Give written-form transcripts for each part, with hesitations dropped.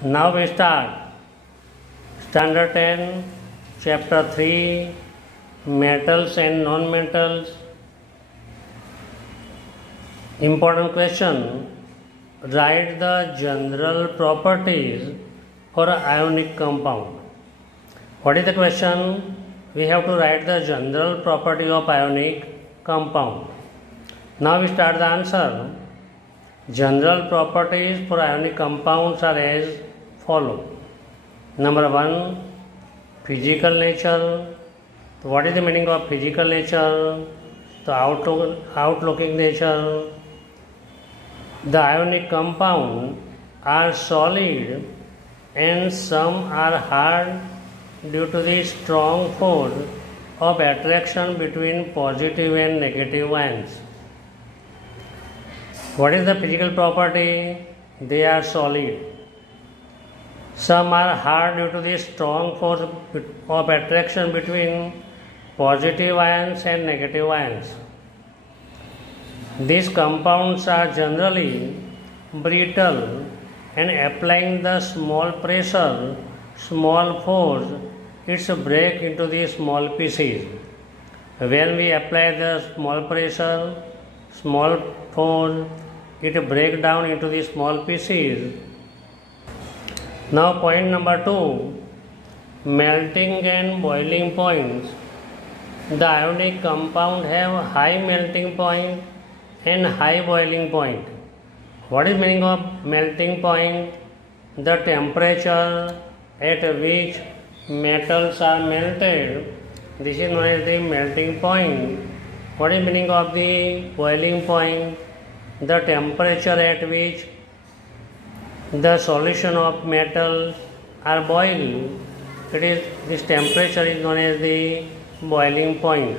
Now we start Standard 10, Chapter 3, Metals and Non-Metals. Important question. Write the general properties for an ionic compound. What is the question? We have to write the general property of ionic compound. Now we start the answer. General properties for ionic compounds are as follow. Number 1, physical nature. So what is the meaning of physical nature? The outlooking nature. The ionic compounds are solid and some are hard due to the strong force of attraction between positive and negative ions. What is the physical property? They are solid. Some are hard due to the strong force of attraction between positive ions and negative ions. These compounds are generally brittle and applying the small pressure, small force, it breaks into the small pieces. When we apply the small pressure, small force, it breaks down into the small pieces. Now point number 2, melting and boiling points. The ionic compound have high melting point and high boiling point. What is meaning of melting point? The temperature at which metals are melted. This is known as the melting point. What is meaning of the boiling point? The temperature at which the solution of metals are boiled. This temperature is known as the boiling point.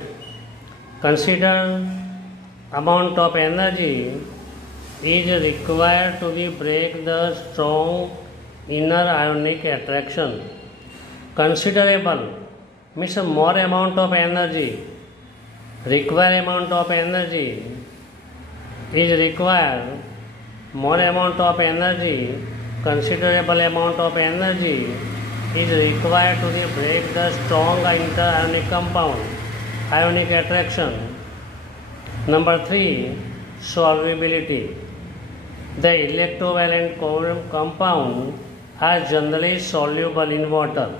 Consider amount of energy is required to break the strong inner ionic attraction. Considerable means more amount of energy. Required amount of energy is required. More amount of energy, considerable amount of energy is required to break the strong inter-ionic compound, ionic attraction. Number 3, solubility. The electrovalent compounds are generally soluble in water.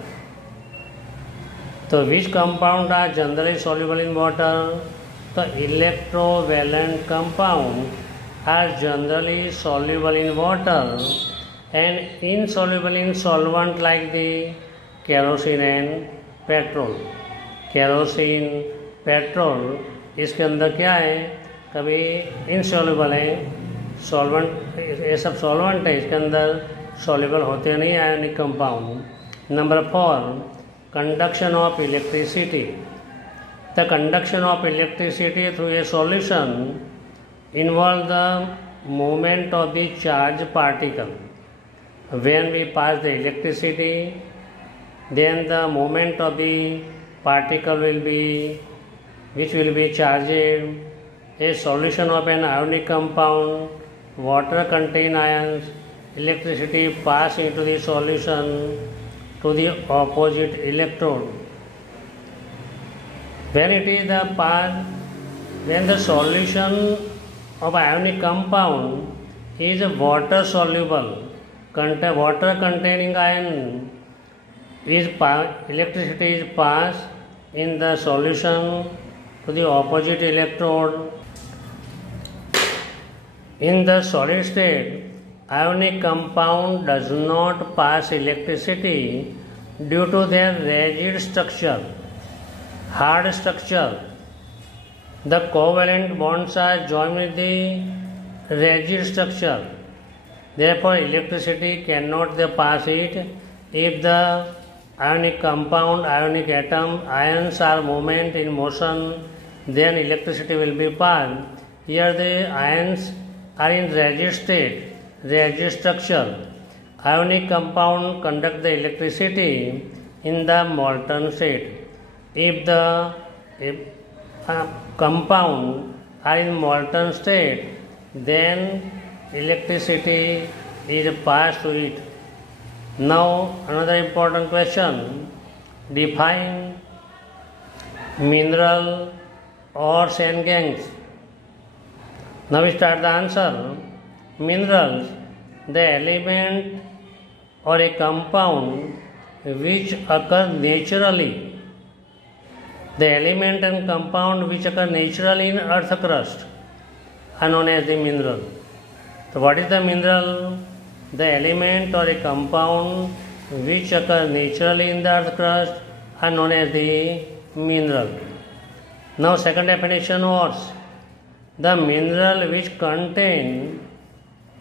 So which compounds are generally soluble in water? The electrovalent compounds are generally soluble in water and insoluble in solvent like the kerosene and petrol. Kerosene, petrol, इसके अंदर क्या है? कभी insoluble है, solvent, ये सब solvent है, इसके अंदर सॉल्युबल होते नहीं ionic compound. Number 4, conduction of electricity. The conduction of electricity through a solution involves the movement of the charged particle. When we pass the electricity, then the movement of the particle will be charged. A solution of an ionic compound, water contain ions, electricity pass into the solution to the opposite electrode. When the solution of ionic compound is water soluble, water containing ion electricity is passed in the solution to the opposite electrode. In the solid state, ionic compound does not pass electricity due to their rigid structure, hard structure. The covalent bonds are joined with the rigid structure. Therefore, electricity cannot pass it. If the ionic compound, ionic atom, ions are movement in motion, then electricity will be passed. Here the ions are in rigid state, rigid structure. Ionic compound conduct the electricity in the molten state. If the compound are in molten state, then electricity is passed to it. Now another important question, define mineral ores and gangues. Now we start the answer. Minerals, the element or a compound which occur naturally. The element and compound which occur naturally in earth crust are known as the mineral. So what is the mineral? The element or a compound which occur naturally in the earth crust are known as the mineral. Now second definition, ores. The mineral which contain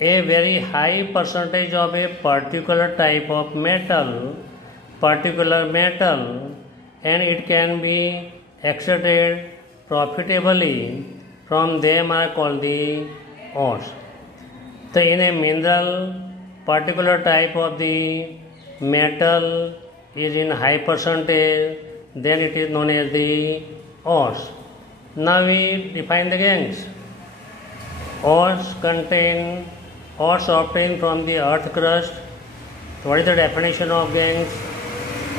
a very high percentage of a particular type of metal, and it can be extracted profitably from them are called the ores. So in a mineral, particular type of the metal is in high percentage, then it is known as the ores. Now we define the gangues. Ores obtained from the earth crust. What is the definition of gangues?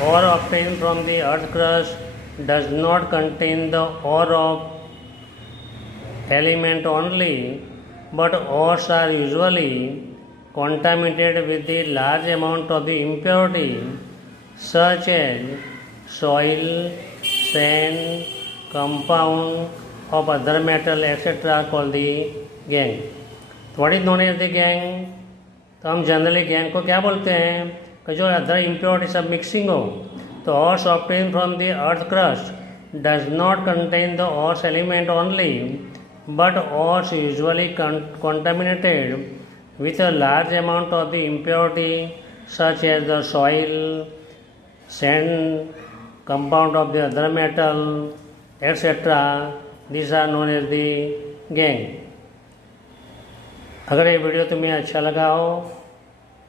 Ore obtained from the earth crust does not contain the ore of element only, but ores are usually contaminated with the large amount of the impurity such as soil, sand, compound of other metal etc. called the gangue. What is known as the gangue? तो हम generally gang को क्या बोलते हैं कि जो other impurity सब mixing हो. तो ores obtained from the earth crust does not contain the ores element only, but ores usually contaminated with a large amount of the impurity such as the soil, sand, compound of the other metal etc. These are known as the gangue. अगर ये video तुम्हें अच्छा लगा हो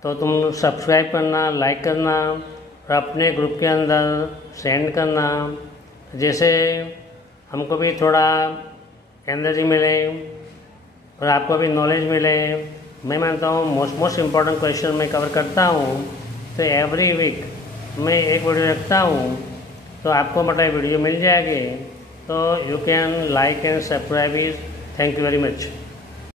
तो तुम subscribe करना, like करना और अपने ग्रुप के अंदर सेंड करना, जैसे हमको भी थोड़ा एनर्जी मिले और आपको भी नॉलेज मिले. मैं मानता हूँ मोस्ट इम्पॉर्टेंट क्वेश्चन मैं कवर करता हूँ, तो एवरी वीक मैं एक वीडियो रखता हूँ, तो आपको मतलब वीडियो मिल जाएगी. तो you can like and subscribe it. Thank you very much.